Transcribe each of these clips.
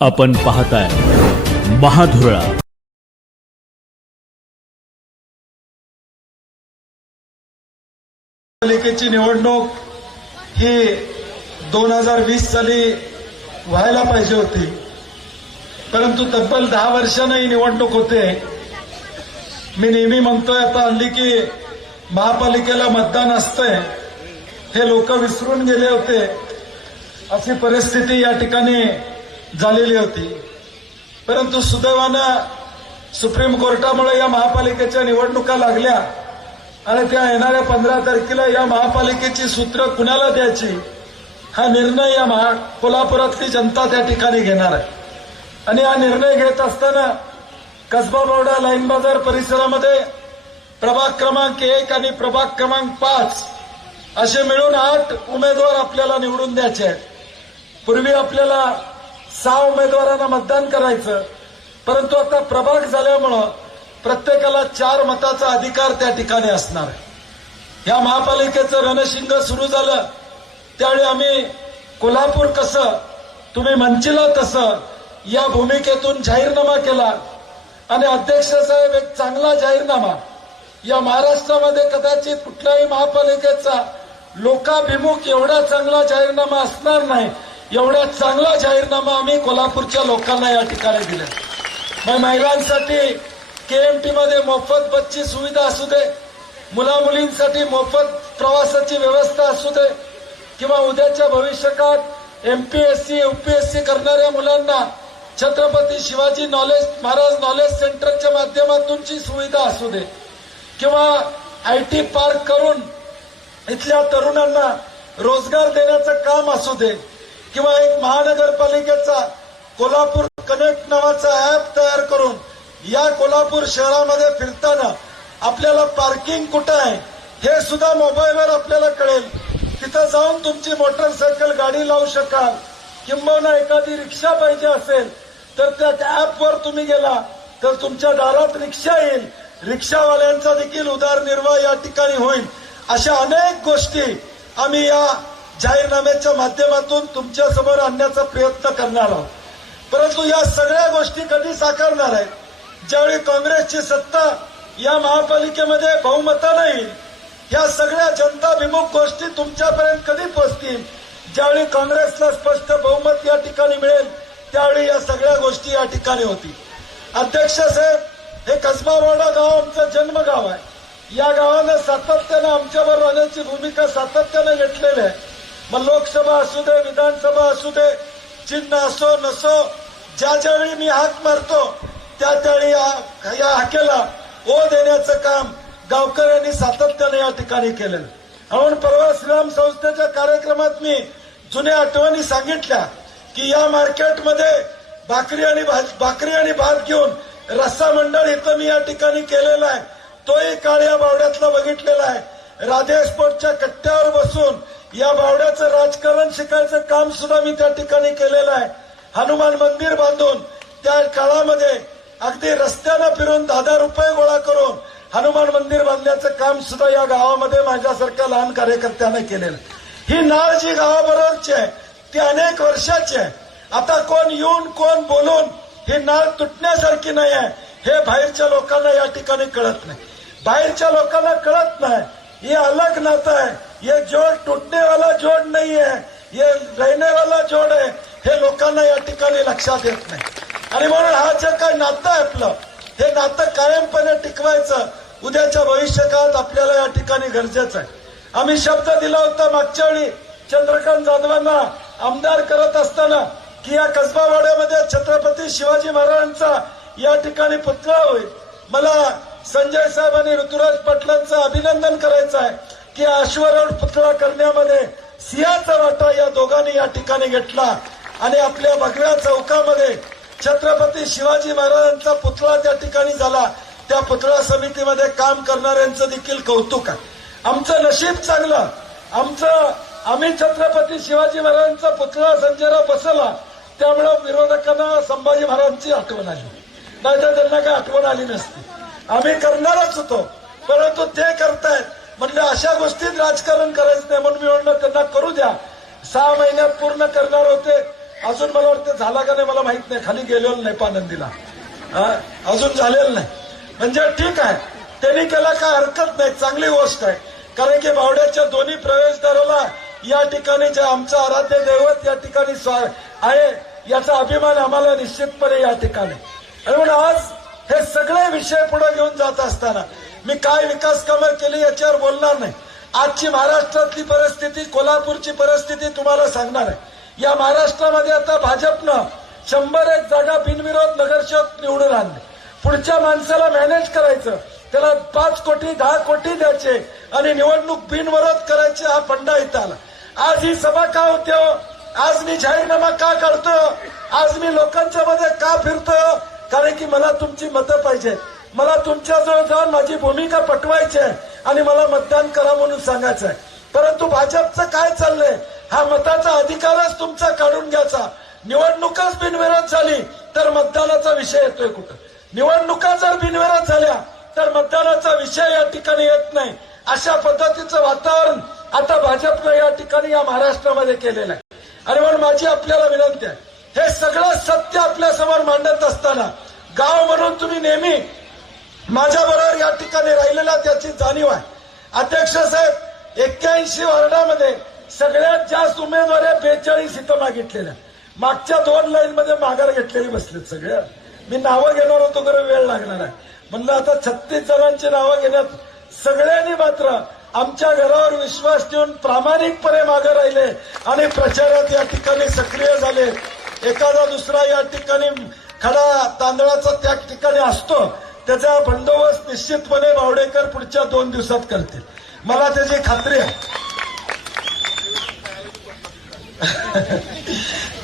आपण पाहताय महाधुरळा। पालिकेची निवडणूक ही 2020 साली व्हायला पाहिजे होती, परंतु तब्बल 10 वर्षांनी ही निवडणूक होते। मी नेहमी म्हणतोय आता हल्ली की महापालिकेला मतदान असतंय, हे लोक विसरून गेले होते, अशी परिस्थिती या ठिकाणी झालेली होती। परंतु सुदैवानं सुप्रीम कोर्टामुळे या महापालिकेच्या निवडणुका लागल्या आणि त्या येणाऱ्या 15 तारखेला या महापालिकेची सूत्र कुणाला द्यायची हा निर्णय या कोल्हापुरातली जनता त्या ठिकाणी घेणार आहे। आणि हा निर्णय घेत असताना कसबा बोर्डा लाईन बाजार परिसरामध्ये प्रभाग क्रमांक 1 आणि प्रभाग क्रमांक 5 असे मिळून 8 उमेदवार आपल्याला निवडून द्यायचे आहेत। पूर्वी आपल्याला 6 उमेदवारांना मतदान करायचं, परंतु आता प्रभाग झाल्यामुळं प्रत्येकाला 4 मताचा अधिकार त्या ठिकाणी असणार आहे। या महापालिकेचं रणशिंग सुरू झालं त्यावेळी आम्ही कोल्हापूर कसं तुम्ही म्हणचिला तसं या भूमिकेतून जाहीरनामा केला आणि अध्यक्ष साहेब एक चांगला जाहीरनामा या महाराष्ट्रामध्ये कदाचित कुठल्याही महापालिकेचा लोकाभिमुख एवढा चांगला जाहीरनामा असणार नाही, एवढा चांगला जाहीरनामा आम्ही कोल्हापूरच्या लोकांना या ठिकाणी दिला। मग महिलांसाठी केएमटी मध्ये मोफत बसची सुविधा असू दे, मुलामुलींसाठी मोफत प्रवासाची व्यवस्था असू दे, किंवा उद्याच्या भविष्यकाळात एमपीएससी यूपीएससी करणाऱ्या मुलांना छत्रपती शिवाजी महाराज नॉलेज सेंटरच्या माध्यमातूनची सुविधा असू दे, किंवा आयटी पार्क करून इथल्या तरुणांना रोजगार देण्याचं काम असू दे, किंवा एक महानगरपालिकेचा कोल्हापूर कनेक्ट नावाचा ऍप तयार करून या कोल्हापूर शहरामध्ये फिरताना आपल्याला पार्किंग कुठं आहे हे सुद्धा मोबाईलवर आपल्याला कळेल। तिथं जाऊन तुमची मोटरसायकल गाडी लावू शकाल, किंबहुना एखादी रिक्षा पाहिजे असेल तर त्या ऍपवर तुम्ही गेला तर तुमच्या दारात रिक्षा येईल, रिक्षावाल्यांचा देखील उदरनिर्वाह या ठिकाणी होईल। अशा अनेक गोष्टी आम्ही या जाहीरनाम्याच्या माध्यमातून तुमच्या समोर आणण्याचा प्रयत्न करणार आहोत। परंतु या सगळ्या गोष्टी कधी साकारणार आहेत? ज्यावेळी काँग्रेसची सत्ता या महापालिकेमध्ये बहुमतानं येईल। या सगळ्या जनताभिमुख गोष्टी तुमच्यापर्यंत कधी पोहोचतील? ज्यावेळी काँग्रेसला स्पष्ट बहुमत या ठिकाणी मिळेल त्यावेळी या सगळ्या गोष्टी या ठिकाणी होतील। अध्यक्ष साहेब, हे कसबा बोर्डा गाव आमचं जन्मगाव आहे। या गावानं सातत्यानं आमच्याबरोबर राहण्याची भूमिका सातत्यानं घेतलेली आहे। मग लोकसभा असू दे, विधानसभा असू दे, चिन्ह असो नसो, ज्यावेळी मी हाक मारतो त्यावेळी या हाकेला ओ देण्याचं काम गावकऱ्यांनी सातत्याने या ठिकाणी केलेलं। म्हणून परवा श्रीराम संस्थेच्या कार्यक्रमात मी जुन्या आठवणी सांगितल्या की या मार्केटमध्ये भाकरी आणि भात घेऊन रस्सा मंडळ इथं मी या ठिकाणी केलेला आहे, तोही काळ्या बावड्यातला बघितलेला आहे। राधे स्पोर्टच्या कट्ट्यावर बसून या बावड्याचं राजकारण शिकायचं काम सुद्धा मी त्या ठिकाणी केलेलं आहे। हनुमान मंदिर बांधून त्या काळामध्ये अगदी रस्त्यानं फिरून 10,000 रुपये गोळा करून हनुमान मंदिर बांधण्याचं काम सुद्धा या गावामध्ये माझ्यासारख्या लहान कार्यकर्त्यानं केलेलं। ही नाळ जी गावाबरोबरची आहे ती अनेक वर्षाची आहे। आता कोण येऊन कोण बोलून ही नाळ तुटण्यासारखी नाही आहे हे बाहेरच्या लोकांना या ठिकाणी कळत नाही। बाहेरच्या लोकांना कळत नाही ये अलग नाता है, ये जोड़ टूटने वाला जोड़ नहीं है, ये रहने वाला जोड़ है, हे लोकांना या ठिकाणी लक्षात येत नाही। आणि म्हणून हा जे काही नातं आहे आपलं, हे नातं कायमपणे टिकवायचं उद्याच्या भविष्यकाळात आपल्याला या ठिकाणी गरजेचं आहे। आम्ही शब्द दिला होता मागच्या वेळी चंद्रकांत जाधवांना आमदार करत असताना की या कसबावाड्यामध्ये छत्रपती शिवाजी महाराजांचा या ठिकाणी पुतळा होईल। मला संजय साहेब आणि ऋतुराज पाटलांचं अभिनंदन करायचं आहे की अश्वरोड पुतळा करण्यामध्ये सिंहाचा वाटा या दोघांनी या ठिकाणी घेतला आणि आपल्या भगव्या चौकामध्ये छत्रपती शिवाजी महाराजांचा पुतळा त्या ठिकाणी झाला। त्या पुतळा समितीमध्ये काम करणाऱ्यांचं देखील कौतुक आहे। आमचं नशीब चांगलं, आम्ही छत्रपती शिवाजी महाराजांचा पुतळा संजयराव बसवला त्यामुळे विरोधकांना संभाजी महाराजांची आठवण आली, नाहीतर त्यांना काही आठवण आली नसती। आम्ही करणारच होतो, परंतु ते करतायत म्हटलं अशा गोष्टीत राजकारण करायचं नाही, म्हणून मी म्हणलं त्यांना करू द्या। 6 महिन्यात पूर्ण करणार होते, अजून मला वाटतं झाला का नाही मला माहित नाही, खाली गेलेलो नाही पानंदीला, अजून झालेलं नाही. म्हणजे ठीक आहे, त्यांनी केला काय हरकत नाही, चांगली गोष्ट आहे. कारण की बावड्याच्या दोन्ही प्रवेशद्वाराला या ठिकाणी जे आमचं आराध्य दैवत या ठिकाणी आहे याचा अभिमान आम्हाला निश्चितपणे या ठिकाणी. आणि म्हणून आज हे सगळे विषय पुढे घेऊन जात असताना मी काय विकास कामं केली याच्यावर बोलणार नाही. आजची महाराष्ट्रातली परिस्थिती, कोल्हापूरची परिस्थिती तुम्हाला सांगणार आहे. या महाराष्ट्रामध्ये आता भाजपनं 101 जागा बिनविरोध नगरसेवक निवडून आणले. पुढच्या माणसाला मॅनेज करायचं, त्याला 5 कोटी 10 कोटी द्यायचे आणि निवडणूक बिनविरोध करायची, हा फंडा इथं आला. आज ही सभा का होते हो, आज मी जाहीरनामा का काढतो, आज मी लोकांच्या मध्ये का फिरतो, कारण की मला तुमची मतं पाहिजे, मला तुमच्याजवळ जाऊन माझी भूमिका पटवायची आहे आणि मला मतदान करा म्हणून सांगायचं आहे. परंतु भाजपचं काय चाललंय, हा मताचा अधिकारच तुमचा काढून घ्यायचा. निवडणूकच बिनविरोध झाली तर मतदानाचा विषय येतोय कुठं, निवडणुका जर बिनविरोध झाल्या तर मतदानाचा विषय या ठिकाणी येत नाही. अशा पद्धतीचं वातावरण आता भाजपनं या ठिकाणी या महाराष्ट्रामध्ये केलेलं आहे. आणि म्हणून माझी आपल्याला विनंती आहे, हे सगळं सत्य आपल्यासमोर मांडत असताना गाव म्हणून तुम्ही नेहमी माझ्याबरोबर या ठिकाणी राहिलेला त्याची जाणीव आहे. अध्यक्ष साहेब, 81 वार्डामध्ये सगळ्यात जास्त उमेदवार 42 इथं मागितलेल्या, मागच्या 2 लाईनमध्ये माघार घेतलेली बसलेत सगळ्या. मी नावं घेणार होतो, खरं वेळ लागणार आहे म्हणलं. आता 36 जणांची नावं घेण्यात सगळ्यांनी मात्र आमच्या घरावर विश्वास ठेवून प्रामाणिकपणे मागे राहिले आणि प्रचारात या ठिकाणी सक्रिय झाले. एखादा दुसरा या ठिकाणी खडा तांदळाचा त्या ठिकाणी असतो, त्याचा बंदोबस्त निश्चितपणे बावडेकर पुढच्या 2 दिवसात करतील, मला त्याची खात्री आहे.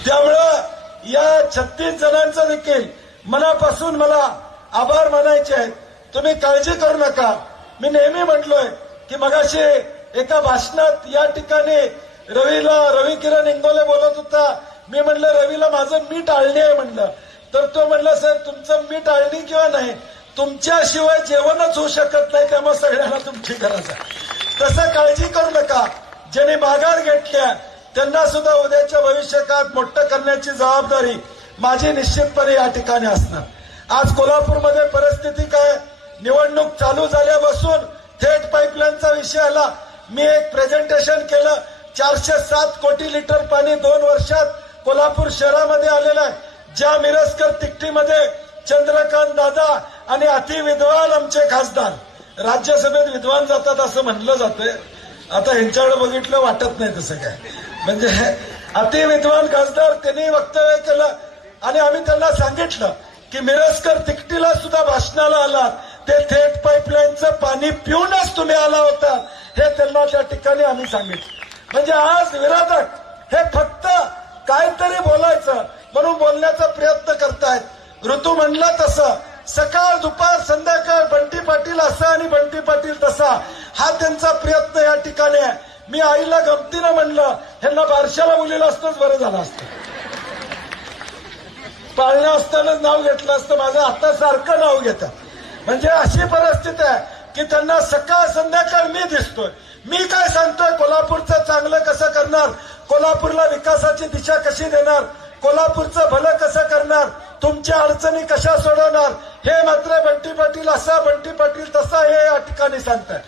त्यामुळं या 36 जणांचं देखील मनापासून मला आभार मानायचे आहेत. तुम्ही काळजी करू नका. मी नेहमी म्हटलोय की मगाशी एका भाषणात या ठिकाणी रवी किरण इंगोले बोलत होता. मी म्हणलं रवीला माझं मीठ आळणी आहे म्हणलं, तर तो म्हणला साहेब तुमचं मीठ आळणी किंवा नाही, तुमच्याशिवाय जेवणच होऊ शकत नाही, त्यामुळे सगळ्यांना तुमची गरज आहे. तसं काळजी करू नका. ज्यांनी माघार घेतल्या त्यांना सुद्धा उद्याच्या भविष्यकाळात मोठं करण्याची जबाबदारी माझी निश्चितपणे या ठिकाणी असणार. आज कोल्हापूरमध्ये परिस्थिती काय, निवडणूक चालू झाल्यापासून थेट पाईपलाईनचा विषय आला. मी एक प्रेझेंटेशन केलं. 407 कोटी लिटर पाणी 2 वर्षात कोल्हापूर शहरामध्ये आलेलं आहे. ज्या मिरजकर तिकटीमध्ये चंद्रकांत दादा आणि अतिविद्वान आमचे खासदार, राज्यसभेत विद्वान जातात असं म्हणलं जातंय, आता यांच्याकडे बघितलं वाटत नाही तसं काय, म्हणजे अतिविद्वान खासदार त्यांनी वक्तव्य केलं आणि आम्ही त्यांना सांगितलं की मिरजकर तिकटीला सुद्धा भाषणाला आलात, ते थेट पाईपलाईनचं पाणी पिऊनच तुम्ही आला होता, हे त्यांना त्या ठिकाणी आम्ही सांगितलं. म्हणजे आज विरोधक हे फक्त काहीतरी बोलायचं म्हणून बोलण्याचा प्रयत्न करतायत. ऋतू म्हणला तसं सकाळ दुपार संध्याकाळ बंटी पाटील असा आणि बंटी पाटील तसा, हा त्यांचा प्रयत्न या ठिकाणी आहे. मी आईला गमतीनं म्हणलं ह्यांना बारशाला मुलीला असतंच बरं झालं असतं, पाळण्या असतानाच नाव घेतलं असतं, माझं आता सारखं नाव घेतात. म्हणजे अशी परिस्थिती आहे की त्यांना सकाळ संध्याकाळ मी दिसतोय. मी काय सांगतोय, कोल्हापूरचं चांगलं कसं करणार, कोल्हापूरला विकासाची दिशा कशी देणार, कोल्हापूरचं भलं कसं करणार, तुमच्या अडचणी कशा सोडवणार, हे मात्र बंटी पाटील असा बंटी पाटील तसा हे या ठिकाणी सांगताय.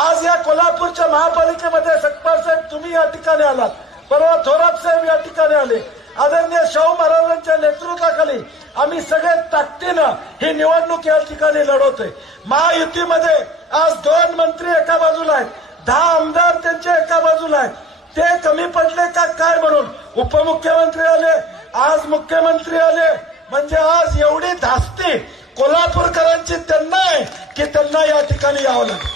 आज या कोल्हापूरच्या महापालिकेमध्ये सकपाल साहेब तुम्ही या ठिकाणी आलात, परवा थोरात साहेब या ठिकाणी आले. आदरणीय शाहू महाराजांच्या नेतृत्वाखाली आम्ही सगळे ताकदीनं ही निवडणूक या ठिकाणी लढवतोय. महायुतीमध्ये आज 2 मंत्री एका बाजूला आहेत, 10 आमदार त्यांच्या एका बाजूला आहेत. ते कमी पडले का काय म्हणून उपमुख्यमंत्री आले, आज मुख्यमंत्री आले. म्हणजे आज एवढी धास्ती कोल्हापूरकरांची त्यांना आहे की त्यांना या ठिकाणी यावं लागलं,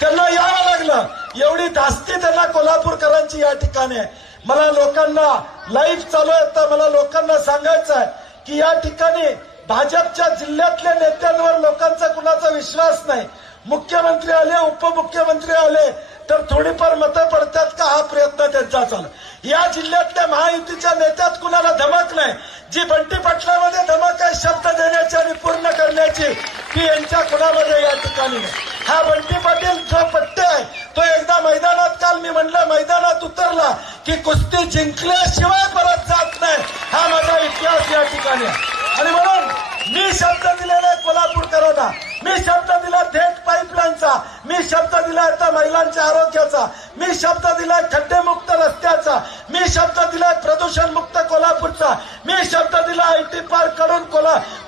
त्यांना यावं लागलं. एवढी धास्ती त्यांना कोल्हापूरकरांची या ठिकाणी आहे. मला लोकांना लाईव्ह चालू आहे, तर मला लोकांना सांगायचं आहे की या ठिकाणी भाजपच्या जिल्ह्यातल्या नेत्यांवर लोकांचा कुणाचा विश्वास नाही. मुख्यमंत्री आले, उपमुख्यमंत्री आले तर थोडीफार मतं पडतात का, हा प्रयत्न त्यांचा चालू. या जिल्ह्यातल्या महायुतीच्या नेत्यात कुणाला धमक नाही. जी बंटी पाटलामध्ये धमक आहे शब्द देण्याची आणि पूर्ण करण्याची, ती यांच्या कुणामध्ये या ठिकाणी नाही. हा बंटी पाटील जो पट्टे आहे तो एकदा मैदानात, काल मी म्हणलं मैदानात उतरला की कुस्ती जिंकल्याशिवाय परत जात नाही, हा माझा इतिहास या ठिकाणी आहे. आणि म्हणून मी शब्द दिलेला कोल्हापूरकरांना, मी शब्द दिला थेट पाईपलाईनचा, मी शब्द दिला आता महिलांच्या आरोग्याचा, मी शब्द दिलाय खड्डेमुक्त रस्त्याचा, मी शब्द दिलाय प्रदूषण मुक्त कोल्हापूरचा, मी शब्द दिला IT पार्क कडून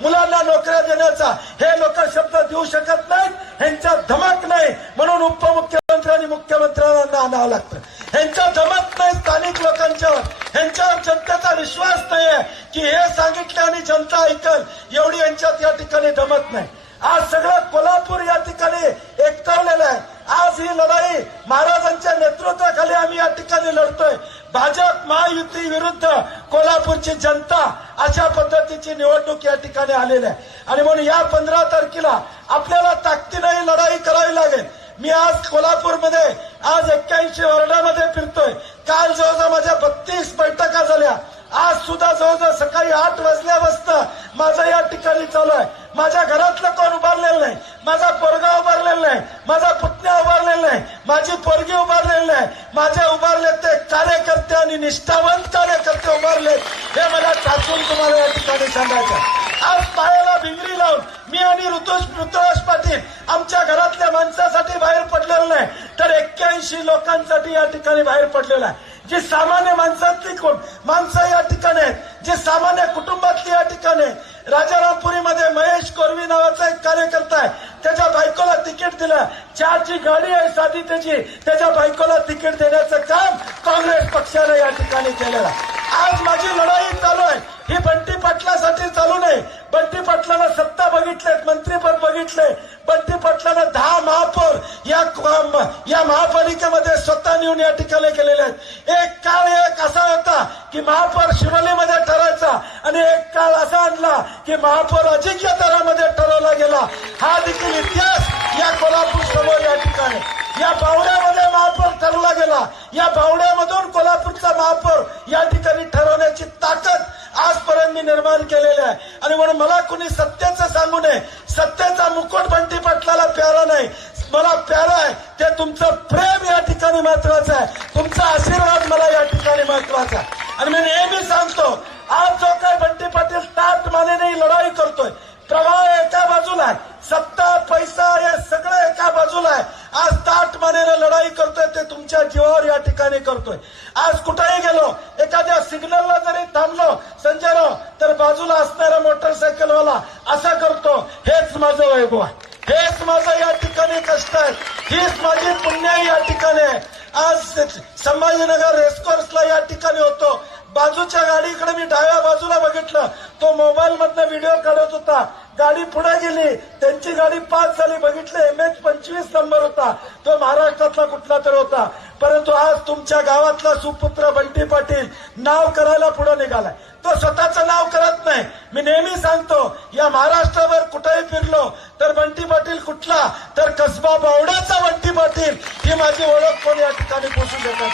मुलांना नोकऱ्या देण्याचा. हे लोक शब्द देऊ शकत नाहीत, ह्यांच्या धमक नाही म्हणून उपमुख्यमंत्री आणि मुख्यमंत्र्यांना आणावं लागतं. ह्यांच्या धमक नाही स्थानिक लोकांच्यावर, ह्यांच्यावर जनतेचा विश्वास नाहीये की हे सांगितलं आणि जनता ऐकल, एवढी यांच्यात या ठिकाणी धमक नाही. आज सगळं कोल्हापूर या ठिकाणी एकवलेलं आहे. आज ही लढाई महाराजांच्या नेतृत्वाखाली आम्ही या ठिकाणी लढतोय. भाजप महायुती विरुद्ध कोल्हापूरची जनता अशा पद्धतीची निवडणूक या ठिकाणी आलेली आहे. आणि म्हणून या 15 तारखेला आपल्याला ताकदीने लढाई करावी लागेल. मी आज कोल्हापूरमध्ये आज 81 वॉर्डामध्ये फिरतोय. काल जवळजवळ माझ्या 32 बैठका झाल्या. आज सुद्धा जवळजवळ सकाळी 8 वाजल्यापासून माझं या ठिकाणी चालू आहे. माझ्या घरातलं कोण उभारलेलं नाही, माझा पोरगा उभारलेला नाही, माझा पुतण्या उभारलेला नाही, माझी पोरगी उभारलेली नाही. माझे उभारले ते कार्यकर्ते आणि निष्ठावंत कार्यकर्ते उभारले, हे मला टाचून तुम्हाला या ठिकाणी सांगायचं. आज पायाला भिंगरी लावून मी आणि ऋतुराज पाटील आमच्या घरातल्या माणसासाठी बाहेर पडलेलो नाही, तर 81 लोकांसाठी या ठिकाणी बाहेर पडलेला आहे. जी सामान्य माणसातली कोण माणसं या ठिकाणी आहेत, जे सामान्य कुटुंबातली या ठिकाणी आहेत. राजारामपुरीमध्ये महेश कोरवी नावाचा एक कार्यकर्ता आहे, त्याच्या बायकोला तिकीट दिलं. 4ची गाडी आहे साधी त्याच्या बायकोला तिकीट देण्याचं काम काँग्रेस पक्षाने या ठिकाणी केलेलं आहे. आज माझी लढाई चालू आहे, ही बंटी पाटलासाठी चालू नाही. बंटी पाटलाला सत्ता बघितलेत, मंत्रीपद बघितले. बंटी पाटलाला 10 महापौर या महापालिकेमध्ये स्वतः नेऊन या ठिकाणी गेलेले आहेत. एक काळ असा होता की महापौर शिरोलीमध्ये ठरायचा आणि एक काळ असा आणला की महापौर अजिंक्य दरामध्ये ठरवला गेला. हा देखील इतिहास या कोल्हापूर समोर या ठिकाणी. या बावड्यामध्ये महापौर ठरवला गेला. या बावड्यामधून कोल्हापूरचा महापौर या ठिकाणी ठरवण्याची ताकद आजपर्यंत मी निर्माण केलेली आहे. आणि म्हणून मला कुणी सत्तेचं सांगू नये. सत्तेचा मुकुट बंटी पाटलाला प्यारा नाही, मला प्यारा आहे ते तुमचं प्रेम या ठिकाणी महत्वाचं आहे, तुमचा आशीर्वाद मला या ठिकाणी महत्वाचा आहे. आणि मी नेहमी सांगतो, आज जो काय बंटी पाटील ताट मानेने लढाई करतोय, प्रवाह एका बाजूला आहे, सत्ता पैसा हे सगळं एका बाजूला आहे. आज ताट मानेने लढाई करतोय ते तुमच्या जीवावर या ठिकाणी करतोय. आज कुठेही गेलो, एखाद्या सिग्नलला जरी थांबलो संजयराव, तर बाजूला असणारा मोटरसायकलवाला असा करतो. हेच माझं वैभव आहे, हेच माझं या ठिकाणी कष्ट आहे, हीच माझी पुण्याई या ठिकाणी आहे. आज संभाजीनगर रेसकोर्सला या ठिकाणी होतो, बाजूच्या गाडीकडे मी डाव्या बाजूला बघितलं, तो मोबाईल मधनं व्हिडिओ काढत होता. गाडी पुढे गेली, त्यांची गाडी पास झाली, बघितलं MH 25 नंबर होता, तो महाराष्ट्रातला कुठला तर होता. परंतु आज तुमच्या गावातला सुपुत्र बंटी पाटील नाव करायला पुढे निघालाय. तो स्वतःचं नाव करत नाही. मी नेहमी सांगतो, या महाराष्ट्रावर कुठेही फिरलो तर बंटी पाटील कुठला, तर कसबा बावड्याचा बंटी पाटील ही माझी ओळख कोण या ठिकाणी पोचू शकत नाही.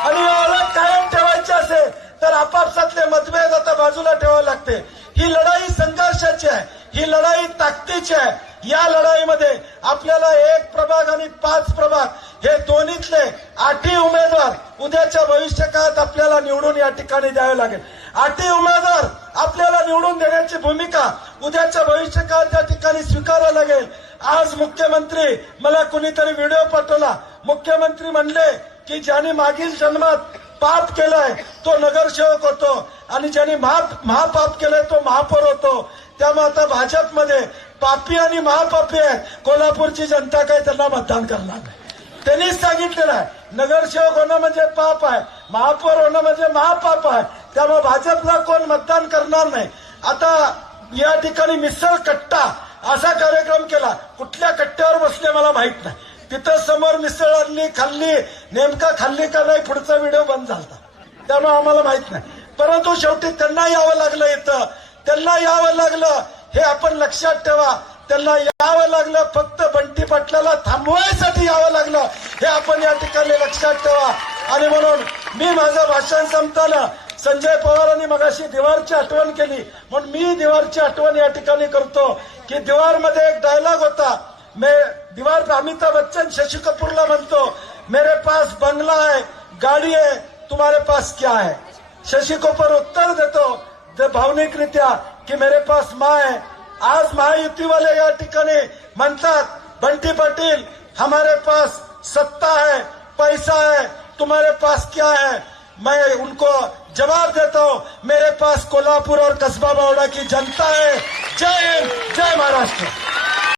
आणि ओळख कायम ठेवायची असेल तर आपापसातले मतभेद आता बाजूला ठेवावे लागते. ही लढाई संघर्षाची आहे, ही लढाई ताकदीची आहे. या लढाईमध्ये आपल्याला 1 प्रभाग आणि 5 प्रभाग हे दोन्हीतले 8 उमेदवार उद्याच्या भविष्य काळात आपल्याला निवडून या ठिकाणी द्यावे लागेल. 8 उमेदवार आपल्याला निवडून देण्याची भूमिका उद्याच्या भविष्य काळात या ठिकाणी स्वीकारावं लागेल. आज मुख्यमंत्री मला कुणीतरी व्हिडिओ पाठवला. मुख्यमंत्री म्हणले की ज्याने मागील जन्मात पाप केलाय तो नगरसेवक होतो आणि ज्यांनी महापाप केलंय तो महापौर होतो. त्यामुळे आता भाजपमध्ये पापी आणि महापापी आहे, कोल्हापूरची जनता काय त्यांना मतदान करणार नाही. त्यांनीच सांगितलेलं आहे, नगरसेवक होणं म्हणजे पाप आहे, महापौर होणं म्हणजे महापाप आहे. त्यामुळे भाजपला कोण मतदान करणार नाही. आता या ठिकाणी मिसळ कट्टा असा कार्यक्रम केला. कुठल्या कट्ट्यावर बसले मला माहित नाही. तिथं समोर मिसळ आणली, खाल्ली, नेमका खाल्ली का नाही पुढचा व्हिडिओ बंद झाला. त्यामुळे आम्हाला माहित नाही. परंतु शेवटी त्यांना यावं लागलं, इथं त्यांना यावं लागलं, हे आपण लक्षात ठेवा. त्यांना यावं लागलं, फक्त बंटी पाटलाला थांबवायसाठी यावं लागलं, हे आपण या ठिकाणी लक्षात ठेवा. आणि म्हणून मी माझं भाषण संपताना संजय पवारांनी मगाशी दिवारची आठवण केली, म्हणून मी दिवारची आठवण या ठिकाणी करतो की दिवारमध्ये एक डायलॉग होता. दीवार अमिताभ बच्चन शशि कपूरला म्हणतो, मेरे पास बंगला है, गाड़ी है, तुम्हारे पास क्या है? शशी कपूर उत्तर देतो भावनिकरित्या की मेरे पास माँ है. आज महायुतीवाले या ठिकाणी म्हणतात बंटी पाटील हमारे पास सत्ता है, पैसा है, तुम्हारे पास क्या है? मैं उनको जवाब देता हूं, मेरे पास कोल्हापुर और कस्बा बावड़ा की जनता है. जय हिंद, जय महाराष्ट्र.